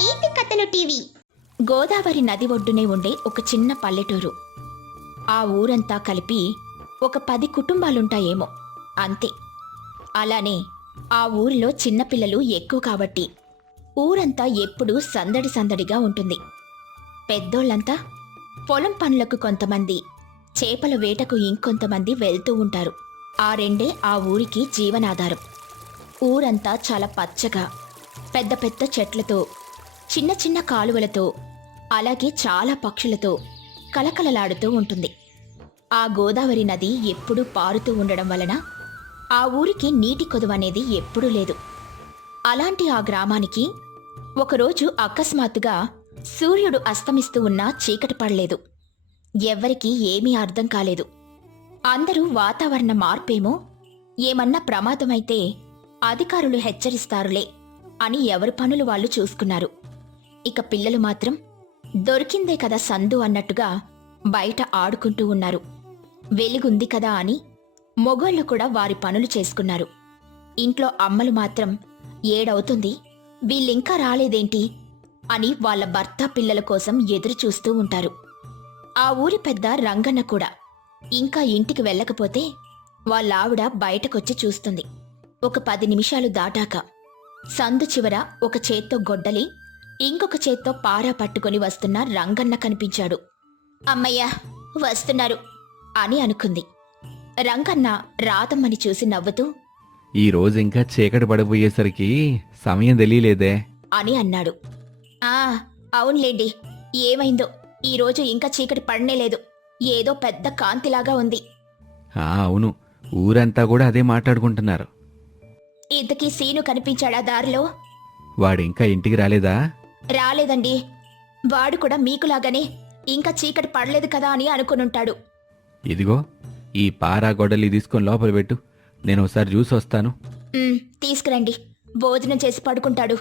నీతి కథలు టీవీ. గోదావరి నది ఒడ్డునే ఉండే ఒక చిన్న పల్లెటూరు. ఆ ఊరంతా కలిపి ఒక పది కుటుంబాలుంటాయేమో. అంతే. అలానే ఆ ఊరిలో చిన్నపిల్లలు ఎక్కువ కాబట్టి ఊరంతా ఎప్పుడూ సందడి సందడిగా ఉంటుంది. పెద్దోళ్ళంతా పొలం పనులకు కొంతమంది చేపల వేటకు ఇంకొంతమంది వెళ్తూ ఉంటారు. ఆ రెండే ఆ ఊరికి జీవనాధారం. ఊరంతా చాలా పచ్చగా పెద్ద పెద్ద చెట్లతో చిన్న చిన్న కాలువలతో అలాగే చాలా పక్షులతో కలకలలాడుతూ ఉంటుంది. ఆ గోదావరి నది ఎప్పుడూ పారుతూ ఉండడం వలన ఆ ఊరికి నీటి కొదువ అనేది ఎప్పుడూ లేదు. అలాంటి ఆ గ్రామానికి ఒకరోజు అకస్మాత్తుగా సూర్యుడు అస్తమిస్తూ ఉన్నా చీకటి పడలేదు. ఎవ్వరికీ ఏమీ అర్థం కాలేదు. అందరూ వాతావరణ మార్పేమో ఏమన్నా ప్రమాదమైతే అధికారులు హెచ్చరిస్తారులే అని ఎవరి పనులు వాళ్ళు చూసుకున్నారు. ఇక పిల్లలు మాత్రం దొరికిందే కదా సందు అన్నట్టుగా బయట ఆడుకుంటూ ఉన్నారు. వెలుగుంది కదా అని మొగోళ్ళు కూడా వారి పనులు చేసుకున్నారు. ఇంట్లో అమ్మలు మాత్రం ఏడవుతుంది వీళ్ళింకా రాలేదేంటి అని వాళ్ళ భర్త పిల్లల కోసం ఎదురు చూస్తూ ఉంటారు. ఆ ఊరి పెద్ద రంగన్న కూడా ఇంకా ఇంటికి వెళ్ళకపోతే వాళ్ళ ఆవిడ బయటకొచ్చి చూస్తుంది. ఒక పది నిమిషాలు దాటాక సందు చివర ఒక చేత్తో గొడ్డలి ఇంకొక చేత్తో పారా పట్టుకొని వస్తున్న రంగన్న కనిపించాడు. అమ్మయ్య వస్తున్నారు అని అనుకుంది. రంగన్న రాతమ్మని చూసి నవ్వుతూ ఈ రోజు ఇంకా చీకటి పడిపోయేసరికి సమయం తెలియలేదే అని అన్నాడు. ఆ అవునులేండి ఏమైందో ఈరోజు ఇంకా చీకటి పడనే లేదు ఏదో పెద్ద కాంతిలాగా ఉంది. ఆ అవును ఊరంతా కూడా అదే మాట్లాడుకుంటున్నారు. ఇంతకీ సీను కనిపించాడా దారిలో? వాడింకా ఇంటికి రాలేదా? రాలేదండి. వాడు కూడా మీకులాగానే ఇంకా చీకటి పడలేదు కదా అని అనుకునుంటాడు. ఇదిగో ఈ పారా గొడ్డలి తీసుకొని లోపల పెట్టు. నేను ఒకసారి చూసి వస్తాను. "ఉమ్, తీసుకురండి. భోజనం చేసి పడుకుంటాడు.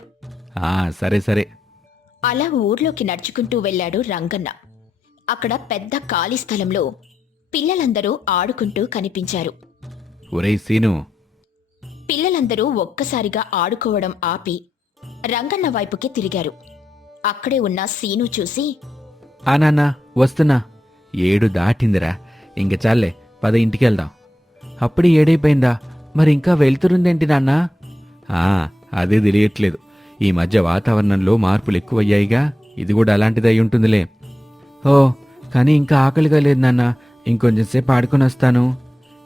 ఆ సరే సరే. అలా ఊర్లోకి నడుచుకుంటూ వెళ్ళాడు రంగన్న. అక్కడ పెద్ద ఖాళీ స్థలంలో పిల్లలందరూ ఆడుకుంటూ కనిపించారు. ఒరేయ్ సీను. పిల్లలందరూ ఒక్కసారిగా ఆడుకోవడం ఆపి రంగన్న వైపుకి తిరిగారు. అక్కడే ఉన్న సీను చూసి ఆ నాన్న వస్తున్నా. ఏడు దాటిందిరా. ఇంక చాలే పద ఇంటికి వెళ్దాం అప్పుడే ఏడైపోయిందా? మరి ఇంకా వెళ్తురుందేంటి నాన్న? ఆ అదే తెలియట్లేదు. ఈ మధ్య వాతావరణంలో మార్పులు ఎక్కువయ్యాయిగా. ఇది కూడా అలాంటిది అయి ఉంటుందిలే. ఓ కానీ ఇంకా ఆకలిగా లేదు నాన్న. ఇంకొంచెం సేపు ఆడుకొని వస్తాను.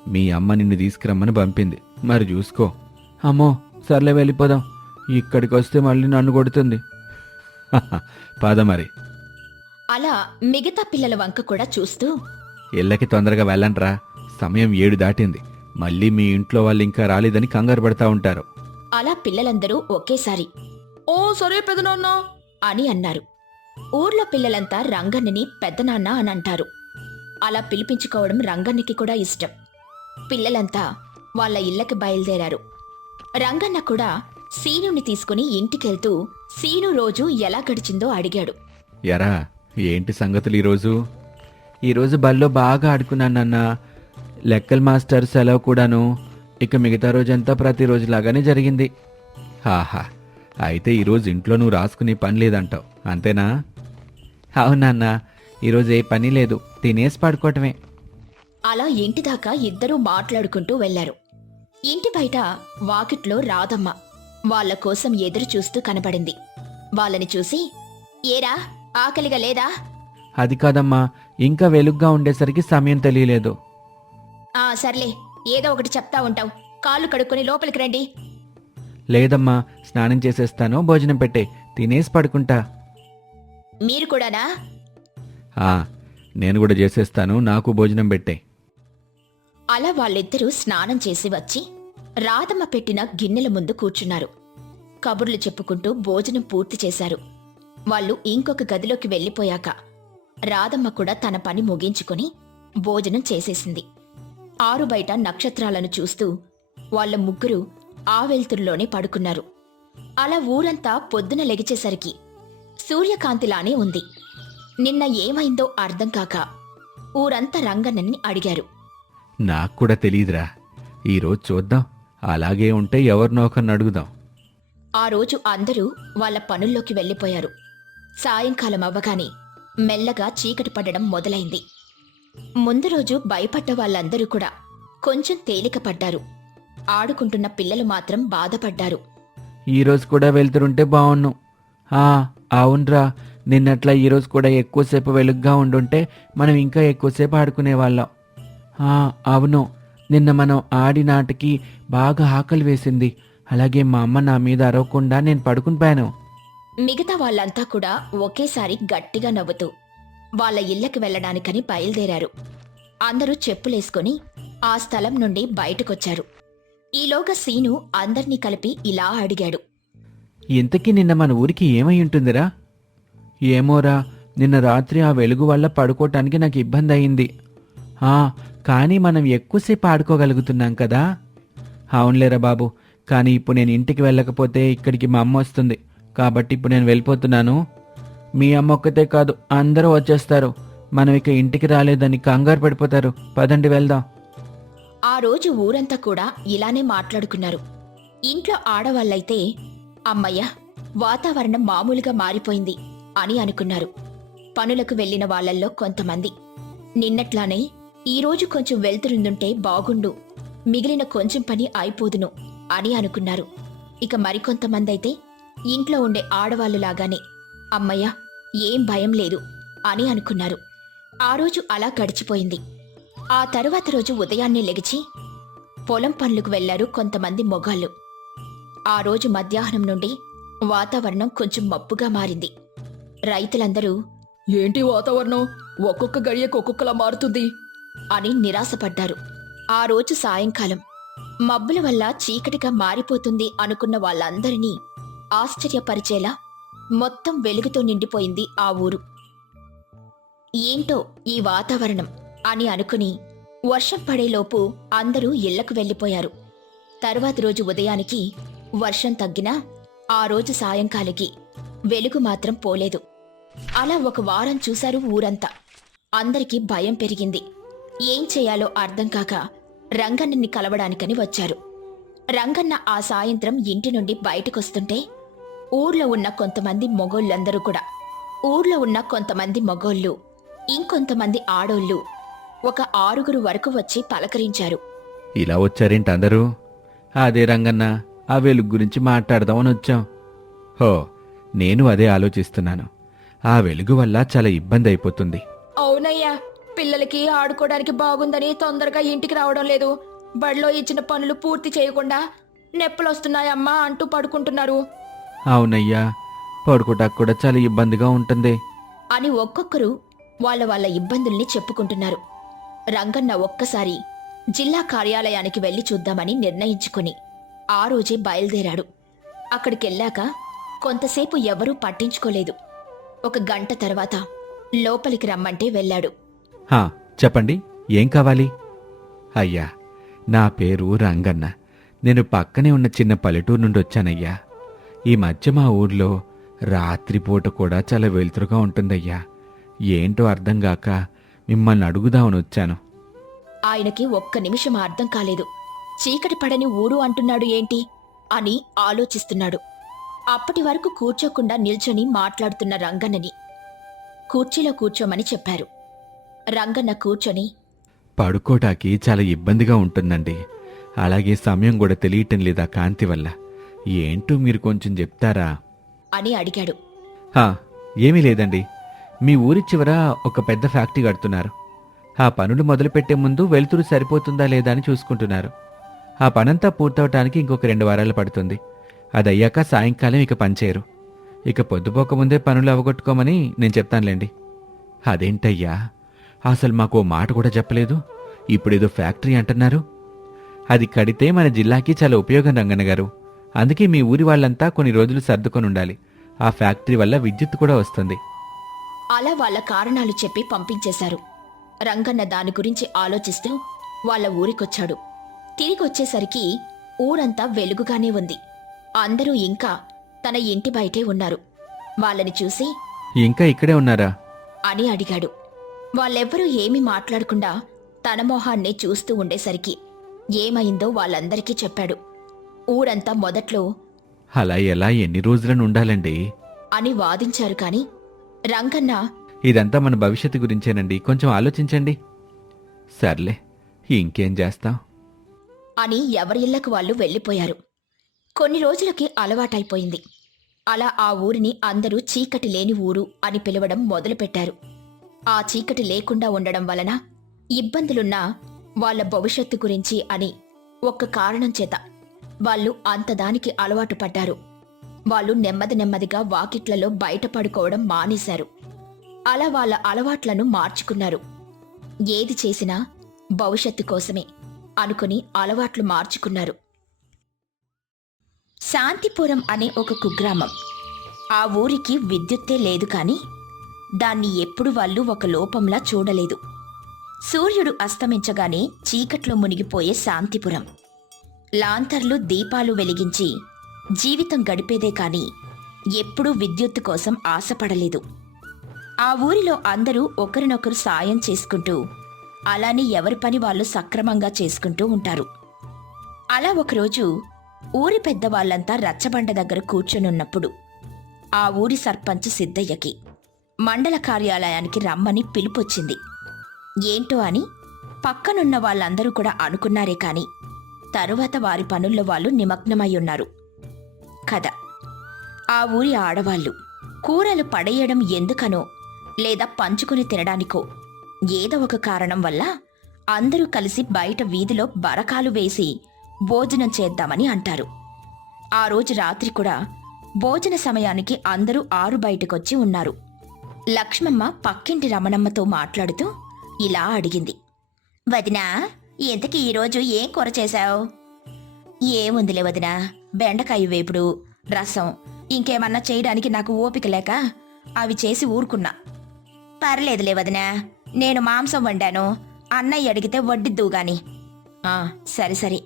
మీ అమ్మ నిన్ను తీసుకురమ్మని పంపింది. మరి చూసుకో. అమ్మో సర్లే వెళ్ళిపోదాం. ఇక్కడికి వస్తే మళ్ళీ నన్ను కొడుతుంది. పద మరి. అలా మిగతా పిల్లల వంక కూడా చూస్తూ ఇళ్ళకి తొందరగా వెళ్ళండ్రా. సమయం ఏడు దాటింది. మళ్ళీ మీ ఇంట్లో వాళ్ళు ఇంకా రాలేదని కంగారు పడతా ఉంటారు. అలా పిల్లలందరూ ఒకేసారి ఓ సరే పెదనాన్న అని అన్నారు. ఊర్లో పిల్లలంతా రంగన్నని పెద్దనాన్న అని అంటారు. అలా పిలిపించుకోవడం రంగన్నకి కూడా ఇష్టం. పిల్లలంతా వాళ్ళ ఇళ్ళకి బయలుదేరారు. రంగన్న కూడా సీనుని తీసుకుని ఇంటికెళ్తూ సీను రోజు ఎలా గడిచిందో అడిగాడు. ఎరా ఏంటి సంగతులు ఈరోజు? ఈరోజు బల్లో బాగా ఆడుకున్నాను నాన్న. లెక్కల మాస్టర్ సెలవు కూడాను. ఇక మిగతా రోజంతా ప్రతిరోజు లాగానే జరిగింది. ఆహా అయితే ఈరోజు ఇంట్లో నువ్వు రాసుకునే పని లేదంటావు అంతేనా? అవునన్నా ఈరోజు ఏ పని లేదు తినేసి పడుకోవటమే. అలా ఇంటి దాకా ఇద్దరూ మాట్లాడుకుంటూ వెళ్ళారు ఇంటి బయట వాకిట్లో రాధమ్మ వాళ్ళ కోసం ఎదురు చూస్తూ కనబడింది. వాళ్ళని చూసి ఏరా ఆకలిగా లేదా? అది కాదమ్మా ఇంకా వెలుగ్గా ఉండేసరికి సమయం తెలియలేదు. ఆ సర్లే ఏదో ఒకటి చెప్తా ఉంటావు. కాళ్ళు కడుక్కొని లోపలికి రండి. లేదమ్మా స్నానం చేసేస్తాను భోజనం పెట్టే. తినేసి పడుకుంటా. మీరు కూడానా? ఆ నేను కూడా చేసేస్తాను నాకు భోజనం పెట్టే. అలా వాళ్ళిద్దరూ స్నానం చేసి వచ్చి రాధమ్మ పెట్టిన గిన్నెల ముందు కూర్చున్నారు. కబుర్లు చెప్పుకుంటూ భోజనం పూర్తి చేశారు. వాళ్ళు ఇంకొక గదిలోకి వెళ్ళిపోయాక రాధమ్మ కూడా తన పని ముగించుకొని భోజనం చేసేసింది. ఆరు బయట నక్షత్రాలను చూస్తూ వాళ్ళ ముగ్గురు ఆ వెలుతురులోనే పడుకున్నారు. అలా ఊరంతా పొద్దున లెగిచేసరికి సూర్యకాంతిలానే ఉంది. నిన్న ఏమైందో అర్థం కాక ఊరంతా రంగన్నని అడిగారు. నాకు కూడా తెలియదురా. ఈరోజు చూద్దాం. అలాగే ఉంటే ఎవరినో ఒకరిని అడుగుదాం. ఆ రోజు అందరూ వాళ్ళ పనుల్లోకి వెళ్ళిపోయారు. సాయంకాలం అవ్వగానే మెల్లగా చీకటి పడడం మొదలైంది. ముందు రోజు భయపడ్డ వాళ్ళందరూ కూడా కొంచెం తేలిక పడ్డారు. ఆడుకుంటున్న పిల్లలు మాత్రం బాధపడ్డారు. ఈరోజు కూడా వెళ్తుంటే బాగున్ను ఆ, అవునరా. నిన్నట్లా ఈరోజు కూడా ఎక్కువసేపు వెలుగ్గా ఉండుంటే మనం ఇంకా ఎక్కువసేపు ఆడుకునేవాళ్ళం. ఆ, అవును. నిన్న మనం ఆడి నాటికి బాగా ఆకలి వేసింది. అలాగే మా అమ్మ నా మీద అరవకుండా నేను పడుకుని పోయాను మిగతా వాళ్ళంతా కూడా ఒకేసారి గట్టిగా నవ్వుతూ వాళ్ళ ఇళ్ళకి వెళ్ళడానికని బయలుదేరారు. అందరూ చెప్పులేసుకొని ఆ స్థలం నుండి బయటకొచ్చారు. ఈలోగా సీను అందర్నీ కలిపి ఇలా అడిగాడు. ఇంతకీ నిన్న మన ఊరికి ఏమై ఉంటుందిరా? ఏమోరా నిన్న రాత్రి ఆ వెలుగు వల్ల పడుకోవటానికి నాకు ఇబ్బంది అయింది ఆ, కానీ మనం ఎక్కువసేపు ఆడుకోగలుగుతున్నాం కదా. అవునులేరా బాబు కానీ ఇప్పుడు నేను ఇంటికి వెళ్ళకపోతే ఇక్కడికి మా అమ్మ వస్తుంది. కాబట్టి ఇప్పుడు నేను వెళ్ళిపోతున్నాను. మీ అమ్మ ఒక్కతే కాదు అందరూ వచ్చేస్తారు. మనం ఇక ఇంటికి రాలేదని కంగారు పడిపోతారు. పదండి వెళ్దాం. ఆ రోజు ఊరంతా కూడా ఇలానే మాట్లాడుకున్నారు. ఇంట్లో ఆడవాళ్ళైతే అమ్మయ్య వాతావరణం మామూలుగా మారిపోయింది అని అనుకున్నారు. పనులకు వెళ్ళిన వాళ్ళల్లో కొంతమంది నిన్నట్లానే ఈరోజు కొంచెం వెళ్తురుందుంటే బాగుండు. మిగిలిన కొంచెం పని అయిపోదును అని అనుకున్నారు. ఇక మరికొంతమంది అయితే ఇంట్లో ఉండే ఆడవాళ్ళు లాగానే అమ్మయ్య ఏం భయం లేదు అని అనుకున్నారు. ఆ రోజు అలా గడిచిపోయింది. ఆ తరువాత రోజు ఉదయాన్నే లెగిచి పొలం పనులకు వెళ్ళారు కొంతమంది మొగాళ్ళు. ఆ రోజు మధ్యాహ్నం నుండి వాతావరణం కొంచెం మబ్బుగా మారింది. రైతులందరూ ఏంటి వాతావరణం? ఒక్కొక్క గడియకు ఒక్కొక్కలా మారుతుంది. అని నిరాశపడ్డారు. ఆ రోజు సాయంకాలం మబ్బుల వల్ల చీకటిగా మారిపోతుంది అనుకున్న వాళ్ళందరినీ ఆశ్చర్యపరిచేలా మొత్తం వెలుగుతో నిండిపోయింది ఆ ఊరు. ఏంటో ఈ వాతావరణం అని అనుకుని వర్షం పడేలోపు అందరూ ఇళ్ళకు వెళ్ళిపోయారు. తర్వాత రోజు ఉదయానికి వర్షం తగ్గినా ఆ రోజు సాయంకాలకి వెలుగు మాత్రం పోలేదు. అలా ఒక వారం చూశారు ఊరంతా. అందరికీ భయం పెరిగింది. ఏం చేయాలో అర్థం కాక రంగన్నని కలవడానికని వచ్చారు. రంగన్న ఆ సాయంత్రం ఇంటి నుండి బయటకొస్తుంటే ఊర్లో ఉన్న కొంతమంది మొగోళ్ళందరూ కూడా ఊర్లో ఉన్న కొంతమంది మొగోళ్ళు ఇంకొంతమంది ఆడోళ్ళు ఒక ఆరుగురు వరకు వచ్చి పలకరించారు. ఇలా వచ్చారేంటి అందరూ? అదే రంగన్న ఆ వెలుగు గురించి మాట్లాడదామని వచ్చాం. హో నేను అదే ఆలోచిస్తున్నాను. ఆ వెలుగు వల్ల చాలా ఇబ్బంది అయిపోతుంది. అవునయ్యా పిల్లలకి ఆడుకోవడానికి బాగుందని తొందరగా ఇంటికి రావడం లేదు. బడిలో ఇచ్చిన పనులు పూర్తి చేయకుండా నెప్పలొస్తున్నాయమ్మా అంటూ పడుకుంటున్నారు. అవునయ్యా పడుకోటానికి కూడా చాలా ఇబ్బందిగా ఉంటుంది. అని ఒక్కొక్కరు వాళ్ళ వాళ్ళ ఇబ్బందుల్ని చెప్పుకుంటున్నారు. రంగన్న ఒక్కసారి జిల్లా కార్యాలయానికి వెళ్ళి చూద్దామని నిర్ణయించుకుని ఆ రోజే బయలుదేరాడు. అక్కడికెళ్ళాక కొంతసేపు ఎవరూ పట్టించుకోలేదు. ఒక గంట తర్వాత లోపలికి రమ్మంటే వెళ్ళాడు. హా చెప్పండి ఏం కావాలి? అయ్యా నా పేరు రంగన్న. నేను పక్కనే ఉన్న చిన్న పల్లెటూరు నుండి వచ్చానయ్యా. ఈ మధ్య మా ఊర్లో రాత్రిపూట కూడా చాలా వెలుతురుగా ఉంటుందయ్యా. ఏంటో అర్థం కాక మిమ్మల్ని అడుగుదామని వచ్చాను. ఆయనకి ఒక్క నిమిషం అర్థం కాలేదు. చీకటి పడని ఊరు అంటున్నాడు ఏంటి అని ఆలోచిస్తున్నాడు. అప్పటి వరకు కూర్చోకుండా నిల్చొని మాట్లాడుతున్న రంగన్నని కుర్చీలో కూర్చోమని చెప్పారు. రంగన్న కూర్చొని. పడుకోటానికి చాలా ఇబ్బందిగా ఉంటుందండి. అలాగే సమయం కూడా తెలియటం లేదా కాంతి వల్ల. ఏంటో మీరు కొంచెం చెప్తారా? అని అడిగాడు. హా, ఏమీ లేదండి. మీ ఊరి చివర ఒక పెద్ద ఫ్యాక్టరీ కడుతున్నారు. ఆ పనులు మొదలుపెట్టే ముందు వెలుతురు సరిపోతుందా లేదా అని చూసుకుంటున్నారు. ఆ పనంతా పూర్తవటానికి ఇంకొక రెండు వారాలు పడుతుంది. అది అయ్యాక సాయంకాలం ఇక పనిచేయరు. ఇక పొద్దుపోక ముందే పనులు అవగొట్టుకోమని నేను చెప్తానులేండి. అదేంటయ్యా? అసలు మాకు ఓ మాట కూడా చెప్పలేదు. ఇప్పుడేదో ఫ్యాక్టరీ అంటున్నారు. అది కడితే మన జిల్లాకి చాలా ఉపయోగం రంగన్న గారు. అందుకే మీ ఊరి వాళ్ళంతా కొన్ని రోజులు సర్దుకొని ఉండాలి. ఆ ఫ్యాక్టరీ వల్ల విద్యుత్ కూడా వస్తుంది. అలా వాళ్ళ కారణాలు చెప్పి పంపించేశారు. రంగన్న దాని గురించి ఆలోచిస్తూ వాళ్ళ ఊరికొచ్చాడు. తిరిగి వచ్చేసరికి ఊరంతా వెలుగుగానే ఉంది. అందరూ ఇంకా తన ఇంటి బయటే ఉన్నారు. వాళ్ళని చూసి ఇంకా ఇక్కడే ఉన్నారా? అని అడిగాడు. వాళ్ళెవ్వరూ ఏమీ మాట్లాడకుండా తన మొహాన్నే చూస్తూ ఉండేసరికి ఏమైందో వాళ్ళందరికీ చెప్పాడు. ఊరంతా మొదట్లో అలా ఎలా ఎన్ని రోజులను ఉండాలండి? అని వాదించారు కాని రంగన్న ఇదంతా మన భవిష్యత్తు గురించేనండి. కొంచెం ఆలోచించండి. సర్లే ఇంకేం చేస్తాం? అని ఎవరి ఇళ్ళకు వాళ్ళు వెళ్ళిపోయారు. కొన్ని రోజులకి అలవాటైపోయింది. అలా ఆ ఊరిని అందరూ చీకటి లేని ఊరు అని పిలవడం మొదలుపెట్టారు. ఆ చీకటి లేకుండా ఉండడం వలన ఇబ్బందులున్నా వాళ్ళ భవిష్యత్తు గురించి అని ఒక్క కారణం చేత వాళ్ళు అంతదానికి అలవాటు పడ్డారు. వాళ్ళు నెమ్మది నెమ్మదిగా వాకిట్లలో బయటపడుకోవడం మానేశారు. అలా వాళ్ళ అలవాట్లను మార్చుకున్నారు. ఏది చేసినా భవిష్యత్తు కోసమే అనుకుని అలవాట్లు మార్చుకున్నారు. శాంతిపురం అనే ఒక కుగ్రామం. ఆ ఊరికి విద్యుత్తే లేదు కానీ దాన్ని ఎప్పుడు వాళ్ళు ఒక లోపంలా చూడలేదు. సూర్యుడు అస్తమించగానే చీకట్లో మునిగిపోయే శాంతిపురం. లాంతర్లు దీపాలు వెలిగించి జీవితం గడిపేదే కాని ఎప్పుడూ విద్యుత్తు కోసం ఆశపడలేదు. ఆ ఊరిలో అందరూ ఒకరినొకరు సాయం చేసుకుంటూ అలానే ఎవరి పని వాళ్ళు సక్రమంగా చేసుకుంటూ ఉంటారు. అలా ఒకరోజు ఊరి పెద్దవాళ్ళంతా రచ్చబండ దగ్గర కూర్చొనున్నప్పుడు ఆ ఊరి సర్పంచ్ సిద్ధయ్యకి మండల కార్యాలయానికి రమ్మని పిలుపొచ్చింది. ఏంటో అని పక్కనున్న వాళ్ళందరూ కూడా అనుకున్నారే కాని తరువాత వారి పనుల్లో వాళ్ళు నిమగ్నమై ఉన్నారు కథ. ఆ ఊరి ఆడవాళ్ళు కూరలు పడేయడం ఎందుకనో లేదా పంచుకుని తినడానికో ఏదో ఒక కారణం వల్ల అందరూ కలిసి బయట వీధిలో బరకాలు వేసి భోజనం చేద్దామని అంటారు. ఆ రోజు రాత్రి కూడా భోజన సమయానికి అందరూ ఆరు బయటకొచ్చి ఉన్నారు. లక్ష్మమ్మ పక్కింటి రమణమ్మతో మాట్లాడుతూ ఇలా అడిగింది. వదినా ఇంతకీ ఈరోజు ఏం కూర చేశావు? ఏముందిలే వదినా బెండకాయ వేపుడు రసం ఇంకేమన్నా చేయడానికి నాకు ఓపిక లేక అవి చేసి ఊరుకున్నా. పర్లేదులే వదినా నేను మాంసం వండాను అన్నయ్య అడిగితే వడ్డిద్దు గాని. ఆ, సరే సరే.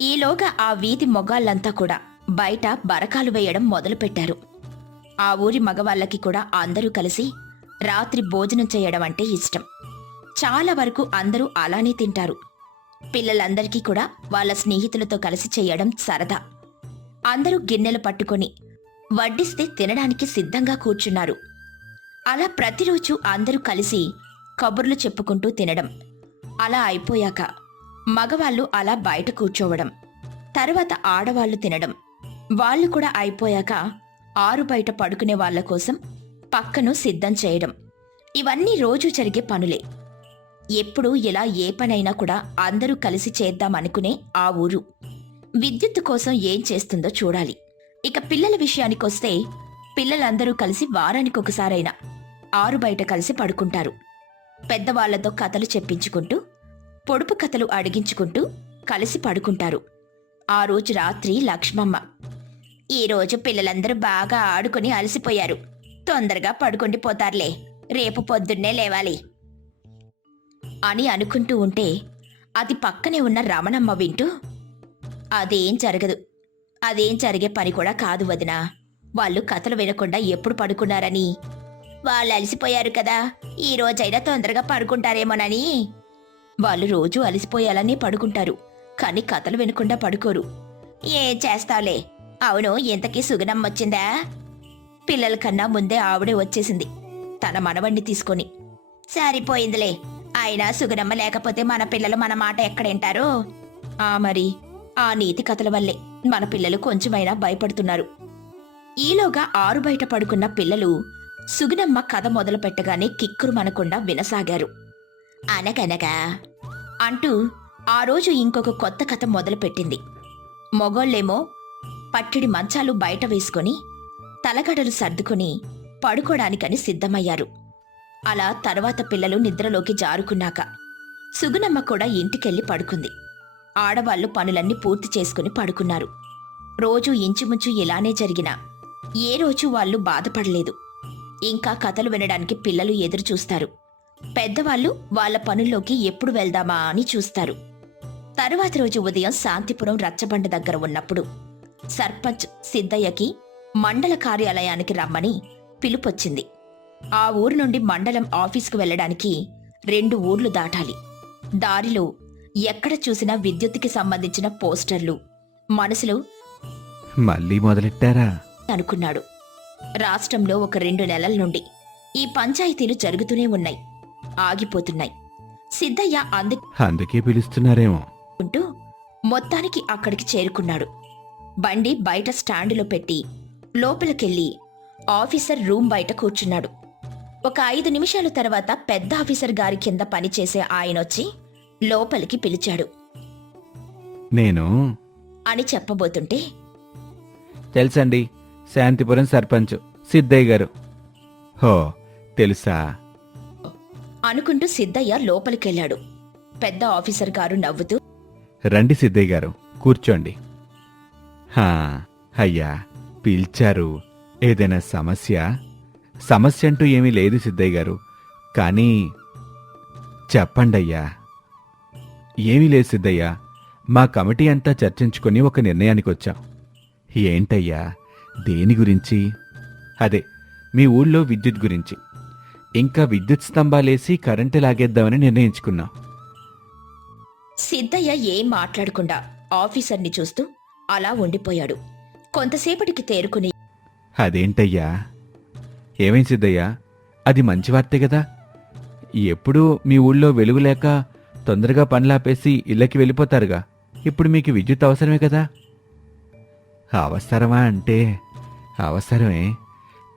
ఈలోగా ఆ వీధి మొగాళ్ళంతా కూడా బయట బరకాలు వేయడం మొదలుపెట్టారు. ఆ ఊరి మగవాళ్ళకి కూడా అందరూ కలిసి రాత్రి భోజనం చేయడం అంటే ఇష్టం. చాలా వరకు అందరూ అలానే తింటారు. పిల్లలందరికీ కూడా వాళ్ళ స్నేహితులతో కలిసి చేయడం సరదా. అందరూ గిన్నెలు పట్టుకొని వడ్డిస్తే తినడానికి సిద్ధంగా కూర్చున్నారు. అలా ప్రతిరోజు అందరూ కలిసి కబుర్లు చెప్పుకుంటూ తినడం. అలా అయిపోయాక మగవాళ్ళు అలా బయట కూర్చోవడం. తర్వాత ఆడవాళ్ళు తినడం. వాళ్ళు కూడా అయిపోయాక ఆరు బయట పడుకునే వాళ్ళ కోసం పక్కను సిద్ధం చేయడం. ఇవన్నీ రోజు జరిగే పనులే. ఎప్పుడు ఇలా ఏ పనైనా కూడా అందరూ కలిసి చేద్దామనుకునే ఆ ఊరు. విద్యుత్ కోసం ఏం చేస్తుందో చూడాలి. ఇక పిల్లల విషయానికొస్తే పిల్లలందరూ కలిసి వారానికొకసారైనా ఆరు బయట కలిసి పడుకుంటారు. పెద్దవాళ్ళతో కథలు చెప్పించుకుంటూ పొడుపు కథలు అడిగించుకుంటూ కలిసి పడుకుంటారు. ఆ రోజు రాత్రి లక్ష్మమ్మ ఈరోజు పిల్లలందరూ బాగా ఆడుకుని అలసిపోయారు. తొందరగా పడుకుండి పోతారులే. రేపు పొద్దున్నే లేవాలి. అని అనుకుంటూ ఉంటే అది పక్కనే ఉన్న రమణమ్మ వింటూ అదేం జరగదు. అదేం జరిగే పని కూడా కాదు వదినా. వాళ్ళు కథలు వినకుండా ఎప్పుడు పడుకున్నారని. వాళ్ళు అలసిపోయారు కదా. ఈ రోజైనా తొందరగా పడుకుంటారేమోనని. వాళ్ళు రోజు అలసిపోయాలని పడుకుంటారు. కానీ కథలు వినకుండా పడుకోరు. ఏం చేస్తావులే? అవును ఇంతకీ సుగనం వచ్చిందా? పిల్లల కన్నా ముందే ఆవిడే వచ్చేసింది. తన మనవణ్ణి తీసుకొని. సరిపోయిందిలే. అయినా సుగనమ్మ లేకపోతే మన పిల్లలు మన మాట ఎక్కడేంటారు? ఆ మరి ఆ నీతి కథల వల్లే మన పిల్లలు కొంచెమైనా భయపడుతున్నారు. ఈలోగా ఆరు బయట పడుకున్న పిల్లలు సుగునమ్మ కథ మొదలు పెట్టగానే కిక్కురు వినసాగారు. అనగనగా అంటూ ఆ రోజు ఇంకొక కొత్త కథ మొదలుపెట్టింది. మొగోళ్ళేమో పట్టిడి మంచాలు బయట వేసుకొని తలగడలు సర్దుకొని పడుకోడానికని సిద్ధమయ్యారు. అలా తర్వాత పిల్లలు నిద్రలోకి జారుకున్నాక సుగునమ్మ కూడా ఇంటికెళ్ళి పడుకుంది. ఆడవాళ్ళు పనులన్నీ పూర్తి చేసుకుని పడుకున్నారు. రోజు ఇంచుమించు ఇలానే జరిగినా ఏ రోజు వాళ్ళు బాధపడలేదు. ఇంకా కథలు వినడానికి పిల్లలు ఎదురు చూస్తారు. పెద్దవాళ్ళు వాళ్ళ పనుల్లోకి ఎప్పుడు వెళ్దామా అని చూస్తారు. తరువాత రోజు ఉదయం శాంతిపురం రచ్చబండ దగ్గర ఉన్నప్పుడు సర్పంచ్ సిద్ధయ్యకి మండల కార్యాలయానికి రమ్మని పిలుపొచ్చింది. ఆ ఊరు నుండి మండలం ఆఫీసుకు వెళ్ళడానికి రెండు ఊర్లు దాటాలి. దారిలో ఎక్కడ చూసినా విద్యుత్తుకి సంబంధించిన పోస్టర్లు మనసులు మళ్ళీ మొదలెట్టారా? అనుకున్నాడు. రాష్ట్రంలో ఒక రెండు నెలల నుండి ఈ పంచాయతీలు జరుగుతూనే ఉన్నాయి ఆగిపోతున్నాయి. సిద్ధయ్య అందుకే పిలుస్తున్నారేమో. అందుకుంటూ మొత్తానికి అక్కడికి చేరుకున్నాడు. బండి బయట స్టాండులో పెట్టి లోపలికెళ్ళి ఆఫీసర్ రూమ్ బయట కూర్చున్నాడు. ఒక ఐదు నిమిషాల తర్వాత పెద్ద ఆఫీసర్ గారి కింద పనిచేసే ఆయనొచ్చి లోపలికి పిలిచాడు. నేను? అని చెప్పబోతుంటే తెలుసండి శాంతిపురం సర్పంచ్ సిద్ధయ్య గారు. హో తెలుసా? అనుకుంటూ సిద్ధయ్య లోపలికెళ్ళాడు. పెద్ద ఆఫీసర్ గారు నవ్వుతూ రండి సిద్ధయ్య గారు కూర్చోండి. హా అయ్యా పిలిచారు. ఏదైనా సమస్య? సమస్య అంటూ ఏమీ లేదు సిద్ధయ్య గారు. కానీ చెప్పండయ్యా. ఏమీ లేదు సిద్ధయ్య. మా కమిటీ అంతా చర్చించుకొని ఒక నిర్ణయానికి వచ్చాం. ఏంటయ్యా? దేని గురించి? అదే మీ ఊళ్ళో విద్యుత్ గురించి. ఇంకా విద్యుత్ స్తంభాలేసి కరెంటు లాగేద్దామని నిర్ణయించుకున్నాం. సిద్ధయ్య ఏం మాట్లాడకుండా ఆఫీసర్ని చూస్తూ అలా ఉండిపోయాడు. కొంతసేపటికి తేరుకుని అదేంటయ్యా? ఏమేం సిద్ధయ్యా? అది మంచి వార్తే కదా? ఎప్పుడూ మీ ఊళ్ళో వెలుగు లేక తొందరగా పనులాపేసి ఇళ్ళకి వెళ్ళిపోతారుగా. ఇప్పుడు మీకు విద్యుత్ అవసరమే కదా? అవసరమా అంటే అవసరమే.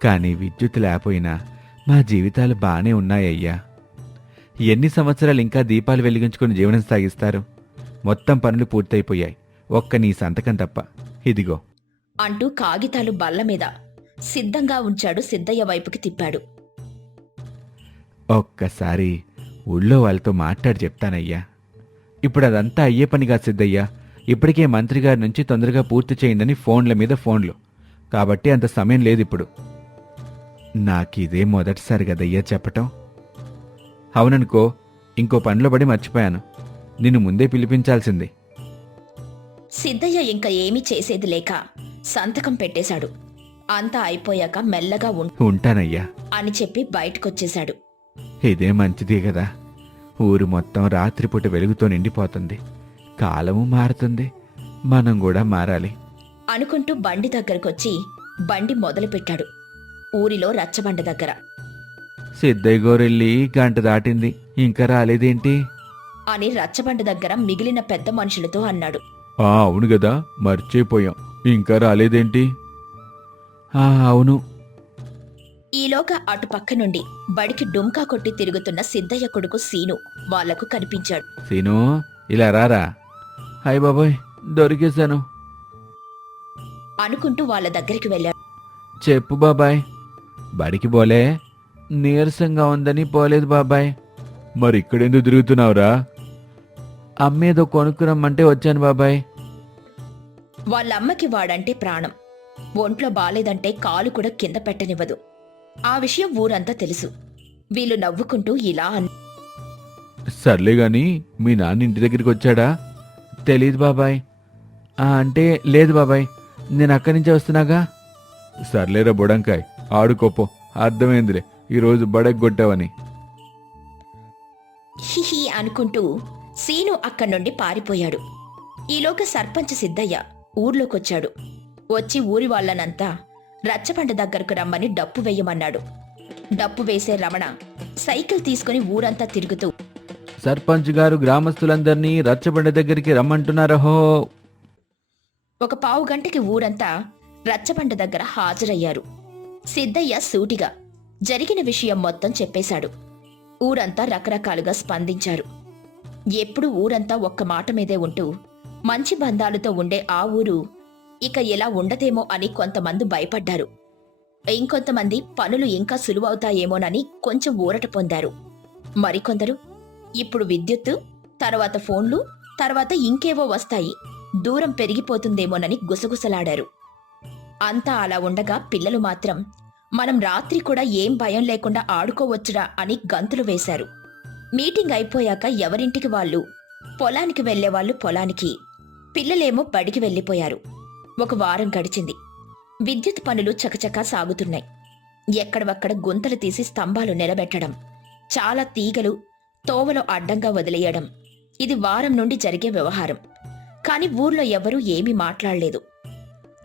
కానీ విద్యుత్ లేకపోయినా మా జీవితాలు బాగానే ఉన్నాయ్యా. ఎన్ని సంవత్సరాలు ఇంకా దీపాలు వెలిగించుకుని జీవనం సాగిస్తారు? మొత్తం పనులు పూర్తయిపోయాయి. ఒక్క నీ సంతకం తప్ప. ఇదిగో. అంటూ కాగితాలు బల్ల మీద సిద్ధంగా ఉంచాడు సిద్ధయ్య వైపుకి తిప్పాడు. ఒక్కసారి ఊళ్ళో వాళ్ళతో మాట్లాడి చెప్తానయ్యా. ఇప్పుడు అదంతా అయ్యే పని కాదు సిద్ధయ్యా. ఇప్పటికే మంత్రి గారి నుంచి తొందరగా పూర్తి చేయండి ఫోన్ల మీద ఫోన్లు. కాబట్టి అంత సమయం లేదు ఇప్పుడు. నాకిదే మొదటిసారి కదయ్యా చెప్పటం. అవుననుకో ఇంకో పనిలో పడి మర్చిపోయాను. నిన్ను ముందే పిలిపించాల్సింది. సిద్ధయ్య ఇంకా ఏమీ చేసేది లేక సంతకం పెట్టేశాడు. అంతా అయిపోయాక మెల్లగా ఉంటానయ్యా. అని చెప్పి బయటకొచ్చేశాడు. ఇదే మంచిదే కదా. ఊరు మొత్తం రాత్రిపూట వెలుగుతో నిండిపోతుంది. కాలము మారుతుంది. మనం కూడా మారాలి. అనుకుంటూ బండి దగ్గరకొచ్చి బండి మొదలుపెట్టాడు. ఊరిలో రచ్చబండ దగ్గర. సిద్ధయ్య గోరెళ్ళి గంట దాటింది. ఇంకా రాలేదేంటి? అని రచ్చబండ దగ్గర మిగిలిన పెద్ద మనుషులతో అన్నాడు. ఆ అవును కదా మర్చిపోయాం. ఇంకా రాలేదేంటి? ఆ అవును. ఈలోగా అటు పక్క నుండి బడికి డుంకా కొట్టి తిరుగుతున్న సిద్ధయ్య కొడుకు సీను వాళ్ళకు కనిపించాడు. సీను ఇలా రారా? హాయ్ బాబాయ్ దొరికేశాను. అనుకుంటూ వాళ్ళ దగ్గరికి వెళ్ళాడు. చెప్పు బాబాయ్. బడికి పోలే నీరసంగా ఉందని పోలేదు బాబాయ్. మరి ఇక్కడెందుకు తిరుగుతున్నావురా? అమ్మేదో కొనుక్కురమ్మంటే వచ్చాను బాబాయ్. వాళ్ళమ్మకి వాడంటే ప్రాణం. ఒంట్లో బాలేదంటే కాలు కూడా కింద పెట్టనివ్వదు. ఆ విషయం ఊరంతా తెలుసు. వీళ్ళు నవ్వుకుంటూ ఇలా అన్ సర్లే గాని మీ నాన్న ఇంటి దగ్గరికి వచ్చాడా? తెలీదు బాబాయ్. ఆ, అంటే లేదు బాబాయ్. నేను అక్కడి నుంచే వస్తున్నాగా? సర్లేరా బుడంకాయ్ ఆడుకోపో. అర్థమైందిలే. ఈరోజు బడగొట్టావని హిహి అనుకుంటూ సీను అక్కడి నుండి పారిపోయాడు. ఈలోగా సర్పంచ్ సిద్ధయ్య ఊర్లోకొచ్చాడు. వచ్చి ఊరి వాళ్ళనంతా రచ్చబండ దగ్గరకు రమ్మని డప్పు వేయమన్నాడు. డప్పు వేసే రమణ సైకిల్ తీసుకుని ఊరంతా తిరుగుతూ సర్పంచ్ గారు గ్రామస్తులందరినీ రచ్చబండ దగ్గరికి రమ్మంటున్నారహో ఒక పావు గంటకి ఊరంతా రచ్చబండ దగ్గర హాజరయ్యారు. సిద్ధయ్య సూటిగా జరిగిన విషయం మొత్తం చెప్పేశాడు. ఊరంతా రకరకాలుగా స్పందించారు. ఎప్పుడు ఊరంతా ఒక్క మాట మీదే ఉంటూ మంచి బంధాలతో ఉండే ఆ ఊరు ఇక ఎలా ఉండదేమో అని కొంతమంది భయపడ్డారు. ఇంకొంతమంది పనులు ఇంకా సులువవుతాయేమోనని కొంచెం ఊరట పొందారు. మరికొందరు ఇప్పుడు విద్యుత్తు తర్వాత ఫోన్లు తర్వాత ఇంకేవో వస్తాయి దూరం పెరిగిపోతుందేమోనని గుసగుసలాడారు. అంతా అలా ఉండగా పిల్లలు మాత్రం మనం రాత్రి కూడా ఏం భయం లేకుండా ఆడుకోవచ్చురా అని గంతులు వేశారు. మీటింగ్ అయిపోయాక ఎవరింటికి వాళ్ళు? పొలానికి వెళ్ళేవాళ్ళు పొలానికి. పిల్లలేమో బడికి వెళ్ళిపోయారు. ఒక వారం గడిచింది. విద్యుత్ పనులు చకచకా సాగుతున్నాయి. ఎక్కడవక్కడ గుంతలు తీసి స్తంభాలు నిలబెట్టడం చాలా తీగలు తోవలో అడ్డంగా వదిలేయడం ఇది వారం నుండి జరిగే వ్యవహారం. కాని ఊర్లో ఎవరూ ఏమీ మాట్లాడలేదు.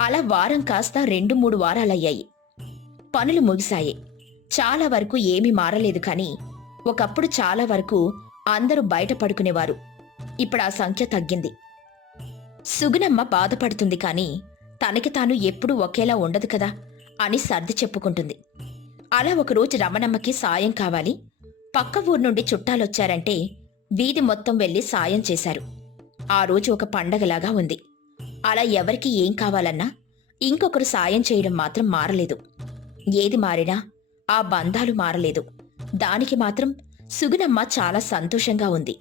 అలా వారం కాస్త రెండు మూడు వారాలయ్యాయి. పనులు ముగిశాయి. చాలా వరకు ఏమీ మారలేదు కానీ ఒకప్పుడు చాలా వరకు అందరూ బయట పడుకునేవారు. ఇప్పుడు ఆ సంఖ్య తగ్గింది. సుగుణమ్మ బాధపడుతుంది కానీ తనకి తాను ఎప్పుడూ ఒకేలా ఉండదు కదా అని సర్ది చెప్పుకుంటుంది. అలా ఒకరోజు రమణమ్మకి సాయం కావాలి. పక్క ఊరు నుండి చుట్టాలొచ్చారంటే వీధి మొత్తం వెళ్ళి సాయం చేశారు. ఆ రోజు ఒక పండగలాగా ఉంది. అలా ఎవరికి ఏం కావాలన్నా ఇంకొకరు సాయం చేయడం మాత్రం మారలేదు. ఏది మారినా ఆ బంధాలు మారలేదు. దానికి మాత్రం సుగుణమ్మ చాలా సంతోషంగా ఉంది.